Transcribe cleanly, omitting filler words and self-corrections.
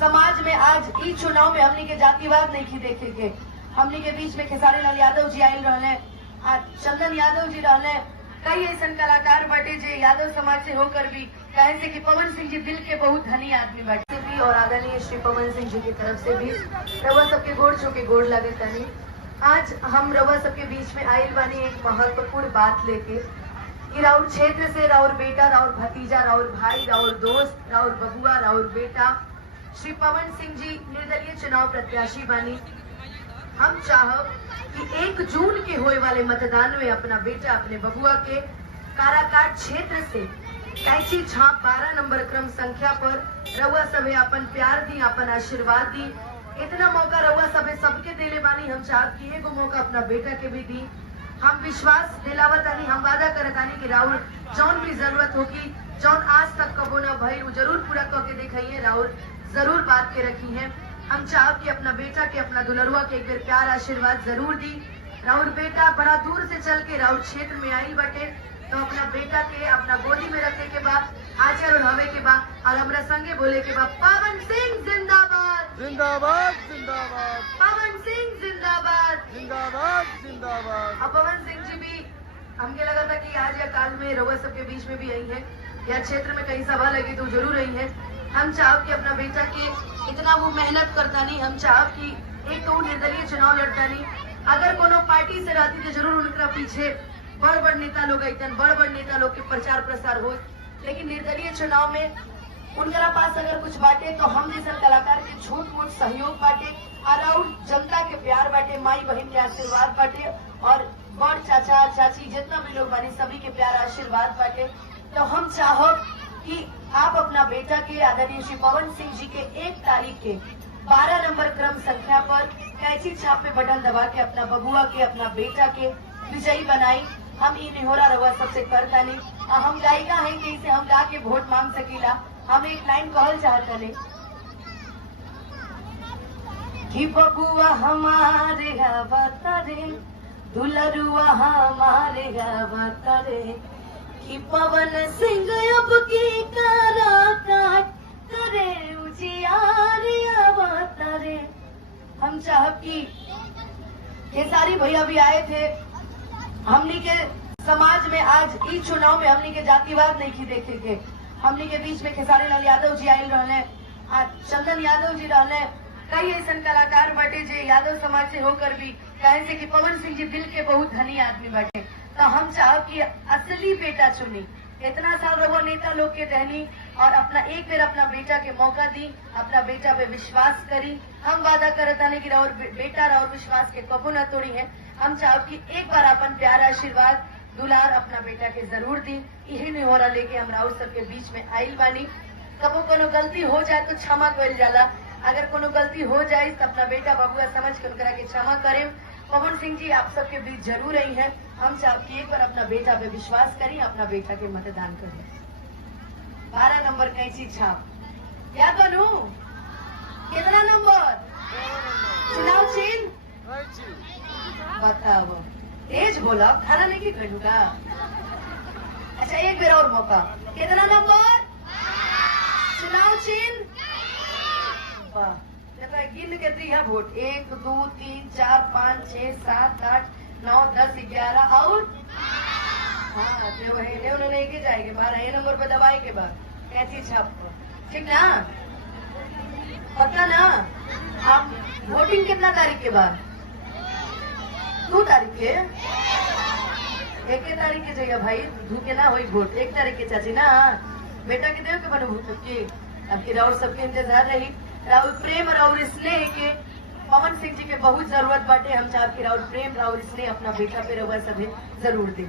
समाज में आज ई चुनाव में हमनी के जातिवाद नहीं देखे के। हमनी के बीच में खेसारी लाल यादव जी आयल रहले, आज चंदन यादव जी रहले, कई ऐसा कलाकार बाटे जे यादव समाज से होकर भी कहे से कि पवन सिंह जी दिल के बहुत धनी आदमी बाटे भी, और आदरणीय श्री पवन सिंह जी की तरफ से भी रउआ सबके गोड़ छू के गोड़ लगे तनी। आज हम रउआ सबके बीच में आयल बानी एक महत्वपूर्ण बात लेके कि राउर क्षेत्र से राउर बेटा, राउर भतीजा, राउर भाई, राउर दोस्त, राउर बबुआ, राउर बेटा श्री पवन सिंह जी निर्दलीय चुनाव प्रत्याशी बानी। हम चाहब कि 1 जून के होए वाले मतदान में अपना बेटा, अपने बबुआ के काराकाट क्षेत्र से कैची छाप 12 नंबर क्रम संख्या पर रउआ सभे अपन प्यार दी, अपन आशीर्वाद दी। इतना मौका रउआ सभे सबके देले बानी, हम चाहब कि एगो मौका अपना बेटा के भी दी। हम विश्वास दिलावतानी, हम वादा करतानी कि राउर जौन भी जरूरत होगी, जौन आज तक कबो न भई, वो जरूर पूरा करके दिखाइए, राउर जरूर बात के रखी है। हम चाहब कि अपना बेटा के, अपना दुलरुआ के एक बार प्यार आशीर्वाद जरूर दी। राउर बेटा बड़ा दूर से चल के राउर क्षेत्र में आई बटे, तो अपना बेटा के अपना गोदी में रखे के बाद, आचर और हवे के बाद, और हमरा संगे बोले के बाद, पवन सिंह जिंदाबाद जिंदाबाद जिंदाबाद, पवन सिंह जिंदाबाद जिंदाबाद जिंदाबाद। अब पवन सिंह जी भी हमके लगा था कि आज या काल में रउआ सबके बीच में भी आई है, या क्षेत्र में कहीं सभा लगी तो जरूर आई है। हम चाहब कि अपना बेटा के इतना वो मेहनत करता नहीं, हम चाहब कि एक तो निर्दलीय चुनाव लड़ता नहीं, अगर कोनो पार्टी से रहती तो जरूर उनका पीछे बड़ नेता लोग अतन, बड़ नेता लोग के प्रचार प्रसार हो, लेकिन निर्दलीय चुनाव में उनका पास अगर कुछ बाटे तो हम जैसा कलाकार के छोट मोट सहयोग बाटे, और जनता के प्यार बाटे, माई बहन के आशीर्वाद बाटे, और बड़ चाचा चाची जितना भी लोग बानी सभी के प्यार आशीर्वाद बाटे। तो हम चाहब कि आप अपना बेटा के, आदरणीय श्री पवन सिंह जी के 1 तारीख के 12 नंबर क्रम संख्या पर कैची छाप पे बटन दबा के अपना बबुआ के, अपना बेटा के विजयी बनाई। हम ई निहोरा रउआ सबसे करता नहीं, हम गायिका है कि इसे हम गा के वोट मांग सकीला। हम एक लाइन कहल चाहता नहीं कि बबुआ हमारे अवतरे, दुलरुआ हमारे अवतरे, कि पवन सिंह अब की काराकाट करे उजियारे अवतरे। हम चाहब कि खेसारी भैया भी आए थे। हमनी के समाज में आज ई चुनाव में हमनी के जातिवाद नहीं देखे के। हमनी के बीच में खेसारी लाल यादव जी आयल रहले, आज चंदन यादव जी रहले, कई ऐसा कलाकार बाटे जे यादव समाज से होकर भी कहे से कि पवन सिंह जी दिल के बहुत धनी आदमी बाटे। तो हम चाहब कि असली बेटा चुनी, इतना साल रहो नेता लोग के दहनी, और अपना एक बार अपना बेटा के मौका दी, अपना बेटा पे विश्वास करी। हम वादा करता नहीं कि राउर बेटा राउर विश्वास के कबू न तोड़ी है। हम चाहब कि एक बार अपन प्यार आशीर्वाद दुलार अपना बेटा के जरूर दी। यही निहोरा लेके हम राउर सबके बीच में आयल बानी। कबो कोनो गलती हो जाए तो क्षमा कल जाला, अगर कोनो गलती हो जाए तो अपना बेटा बबुआ समझ के उनकरा के क्षमा करें। पवन सिंह जी आप सबके बीच जरूर आई है। हम चाहब कि एक बार अपना बेटा पे विश्वास करें, अपना बेटा के मतदान करें। 12 नंबर कैची छाप याद बनू, कितना नंबर चुनाव चिन्ह बताओ, तेज बोला, खाना नहीं की कहूँगा। अच्छा एक बार और मौका, कितना नंबर चुनाव चिन्ह, गिन के दिया वोट, 1 2 3 4 5 6 7 8 9 10 11 और हाँ जो है उन्होंने के जाएंगे 12 नंबर पर दवाई के बाद कैसी छाप को, ठीक ना, पता ना। आप वोटिंग कितना तारीख के बाद, 2 तारीख के, 1 तारीख के जगह भाई धूके ना हुई वोट, 1 तारीख के चाची ना, बेटा के देव के बनो की आपकी राउर सबके इंतजार रही। राउर प्रेम राउर स्नेह के पवन सिंह जी के बहुत जरूरत बाटे। हम चाहब कि राउर प्रेम राउर स्नेह अपना बेटा पे रउआ सभे जरूर दे।